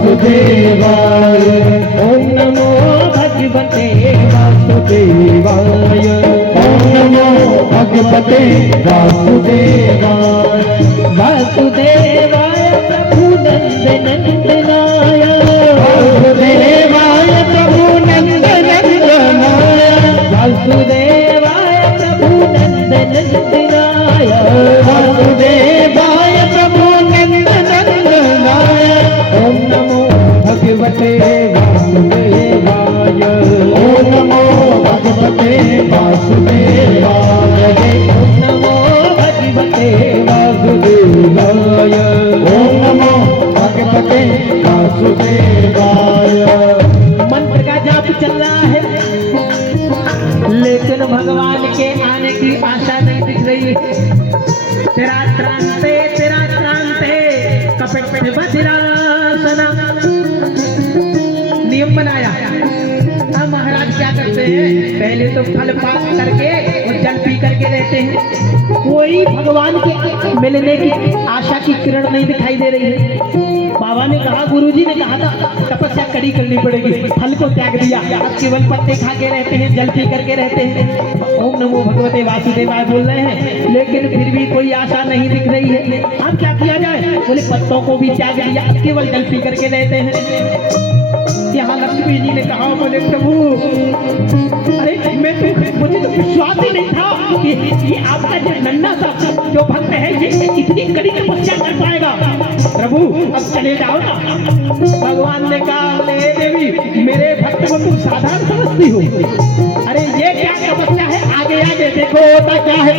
वासुदेवाय। ओम नमो भगवते वासुदेवाय। ओम नमो भगवते वासुदेवाय। वासुदेवाय प्रभु नंद नंदनाय। वासुदेवाय प्रभु नंद नंदनाय। वासुदेवाय प्रभु नंद नंदनाय। वासुदेवाय प्रभु नंद नंदनाय। ओम नमो भगवते वासुदेवाय। ओम नमो भगवते वासुदेवाय। ओम नमो भगवते वासुदेवाय। ओम नमो भगवते वासुदेवाय। मंत्र का जाप चल रहा है, लेकिन भगवान के आने की आशा नहीं दिख रही। तेरा त्रांते कपिट बधिरासना नियम बनाया। अब महाराज क्या करते हैं, पहले तो फल पाक करके और जल पी करके रहते हैं। कोई भगवान के मिलने की आशा की किरण नहीं दिखाई दे रही है। बाबा ने कहा, गुरुजी ने कहा था तपस्या कड़ी करनी पड़ेगी, फल को त्याग दिया, अब केवल पत्ते खा के रहते हैं, जल पी करके रहते हैं। ओम नमो भगवते वासुदेवाय बोल रहे हैं, लेकिन फिर भी कोई आशा नहीं दिख रही है। अब क्या किया जाए? बोले पत्तों को भी त्याग दिया, केवल जल पी करके रहते हैं। यहाँ लक्ष्मी जी ने कहा, बोले प्रभु अरे मुझे तो विश्वास ही नहीं था कि ये आपका जो नन्हा सा जो भक्त है ये इतनी कड़ी तपस्या कर पाएगा। प्रभु अब चले जाओ ना। भगवान ने कहा, हे देवी मेरे भक्त को तुम साधारण समझती हो, अरे ये क्या तपस्या है, आगे आगे देखो होता क्या है।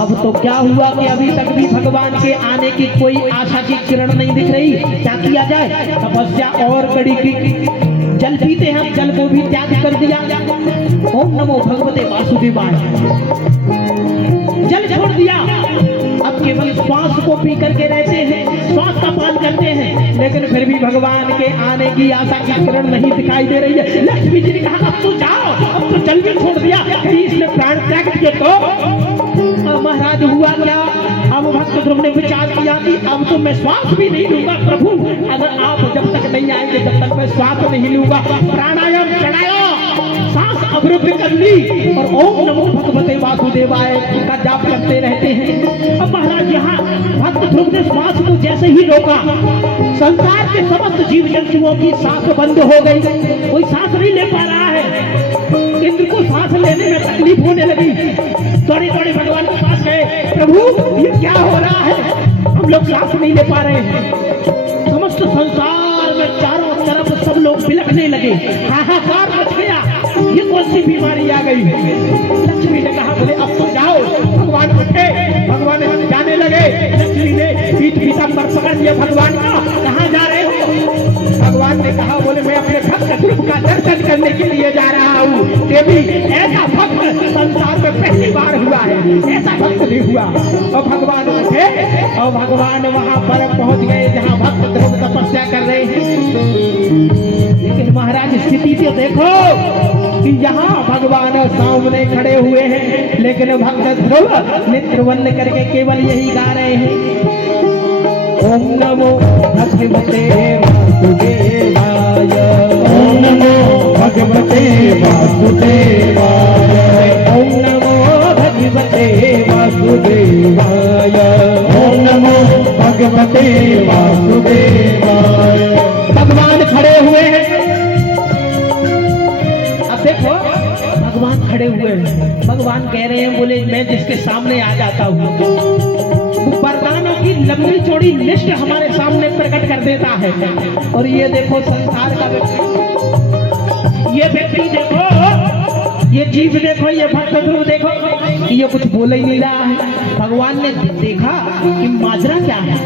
अब तो क्या हुआ कि अभी तक भी भगवान के आने की कोई आशा की किरण नहीं दिख रही। क्या किया जाए? तपस्या और कड़ी की। जल पीते हैं, जल को भी त्याग कर दिया। ओम नमो भगवते वासुदेवाय, जल छोड़ दिया, अब केवल श्वास को पी करके रहते हैं, श्वास का पान करते हैं, लेकिन फिर भी भगवान के आने की आशा की किरण नहीं दिखाई दे रही है। लक्ष्मी जी ने कहा, अब तो जाओ, अब तो जल भी छोड़ दिया, कहीं इसने प्राण त्याग दिए तो। महाराज हुआ क्या? अब भक्त ध्रुव ने विचार किया कि अब तो मैं श्वास भी नहीं लूंगा प्रभु, अगर आप जब तक नहीं आएंगे तब तक मैं श्वास नहीं लूंगा। प्राणायाम चढ़ाया, सांस अवरुद्ध कर ली और ओम नमो भगवते वासुदेवाय का जाप करते रहते हैं। अब महाराज यहाँ भक्त ध्रुव ने श्वास को जैसे ही रोका, संसार के समस्त जीव जंतुओं की सांस बंद हो गई, कोई सांस नहीं ले पा रहा है। इंद्र को सांस लेने में तकलीफ होने लगी, दौड़े दौड़े भगवान के पास गए, प्रभु ये क्या हो रहा है, हम लोग सांस नहीं ले पा रहे हैं। समस्त संसार में चारों तरफ सब लोग बिलखने लगे, हाहाकार मच गया, ये कौन सी बीमारी आ गई। लक्ष्मी ने कहा, बोले अब तो जाओ। भगवान उठे, भगवान जाने लगे। लक्ष्मी ने पीठ पीताम्बर पकड़ लिया भगवान का, कहाँ जा रहे हो? भगवान ने कहा, बोले मैं अपने भक्त ध्रुव का दर्शन करने के लिए जा रहा हूँ। देवी ऐसा भक्त संसार में पहली बार हुआ है, ऐसा भक्त नहीं हुआ। और भगवान उठे और भगवान वहां पर पहुंच गए जहां भक्त ध्रुव तपस्या कर रहे हैं। लेकिन महाराज स्थिति से देखो कि यहाँ भगवान सामने खड़े हुए हैं, लेकिन भक्त ध्रुव नेत्र बंद करके केवल यही गा रहे हैं, ओम नमो भगवते वासुदेवाय। ओम नमो भगवते वासुदेवाय। ओम नमो भगवते वासुदेवाय। ओम नमो भगवते वासुदेवाय। भगवान खड़े हुए हैं, अब देखो भगवान खड़े हुए हैं, भगवान कह रहे हैं, बोले मैं जिसके सामने आ जाता हूँ वरदानों की लंबी चौड़ी लिस्ट हमारे सामने प्रकट कर देता है। और ये देखो संसार का व्यक्ति, ये व्यक्ति देखो, ये जीव देखो, ये भक्त ध्रुव देखो, ये कुछ बोल ही नहीं रहा है। भगवान ने देखा कि माजरा क्या है,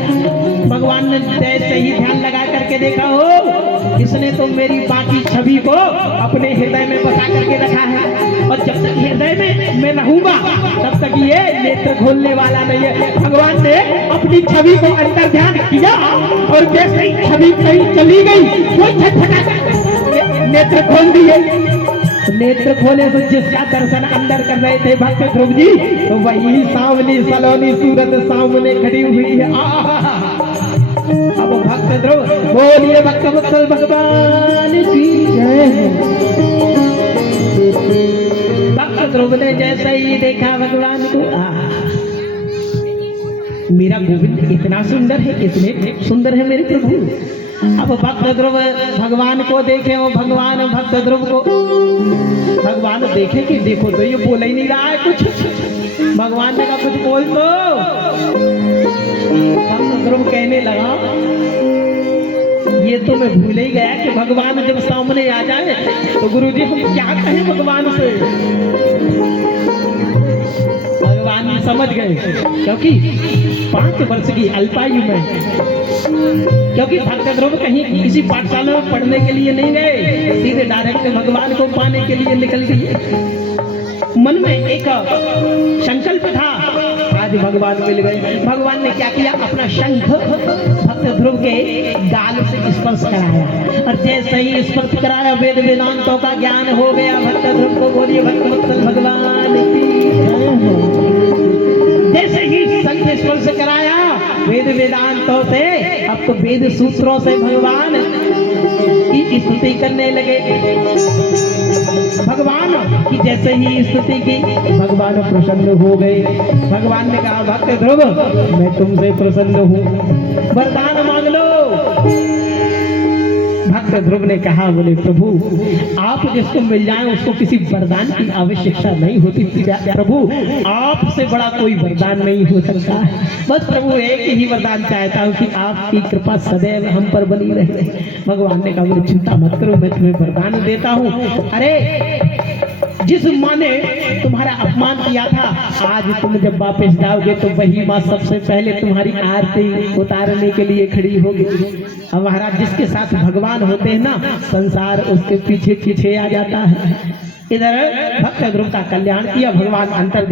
भगवान ने जैसे ही ध्यान लगा करके देखा, हो इसने तो मेरी बाकी छवि को अपने हृदय में बसा करके रखा है, और जब तक हृदय में मैं रहूंगा तब तक ये नेत्र खोलने वाला नहीं है। भगवान ने अपनी छवि को अंदर ध्यान किया और जैसे ही छवि कहीं चली गई वो छटपटा नेत्र खोल दिए। नेत्र खोले तो जिसका दर्शन अंदर कर रहे थे भक्त ध्रुव जी, तो वही सावनी सलोनी सूरत सामने खड़ी हुई है। अब भक्त ध्रुव बोलिए भक्त वत्सल भगवान की जय। भक्त ध्रुव ने जैसे ही देखा भगवान को, मेरा गोविंद इतना सुंदर है, इतने सुंदर है मेरे प्रभु। अब भक्त ध्रुव भगवान को देखे, वो भगवान भक्त ध्रुव को भगवान देखे कि देखो तो ये बोल ही नहीं रहा है कुछ। भगवान ने कहा कुछ बोल तो। भक्त ध्रुव कहने लगा ये तो मैं भूल ही गया कि भगवान जब सामने आ जाए तो गुरुजी हम क्या कहें भगवान से। भगवान समझ गए, क्योंकि 5 वर्ष की अल्पायु में, क्योंकि भक्त ध्रुव कहीं किसी पाठशाला में पढ़ने के लिए नहीं गए, सीधे डायरेक्ट भगवान को पाने के लिए निकल गए। मन में एक संकल्प था, आज भगवान मिल गए। भगवान ने क्या किया, अपना शंख भक्त ध्रुव के गाल से स्पर्श कराया, और जैसे ही स्पर्श कराया वेद वेदांतों का ज्ञान हो गया भक्त ध्रुव को। बोलिए भक्त वत्सल भगवान की जय हो। जैसे ही शंख स्पर्श कराया वेद वेदांतों से, अब तो वेद सूत्रों से भगवान की स्तुति करने लगे। भगवान की जैसे ही स्तुति की भगवान प्रसन्न हो गए। भगवान ने कहा भक्त ध्रुव मैं तुमसे प्रसन्न हूँ, वरदान मांग लो। भक्त ध्रुव ने कहा बोले प्रभु आप जिसको मिल जाए उसको किसी वरदान की आवश्यकता नहीं होती प्रभु, आपसे बड़ा कोई वरदान नहीं हो सकता। बस प्रभु एक ही वरदान चाहता हूँ कि आपकी कृपा सदैव हम पर बनी रहे। भगवान ने कहा बोले चिंता मत करो, मैं तुम्हें वरदान देता हूँ। अरे जिस माँ ने तुम्हारा अपमान किया था, आज तुम जब वापस जाओगे तो वही माँ सबसे पहले तुम्हारी आरती उतारने के लिए खड़ी होगी। अब महाराज जिसके साथ भगवान होते हैं ना, संसार उसके पीछे पीछे आ जाता है। इधर भक्त ध्रुव का कल्याण किया भगवान अंतर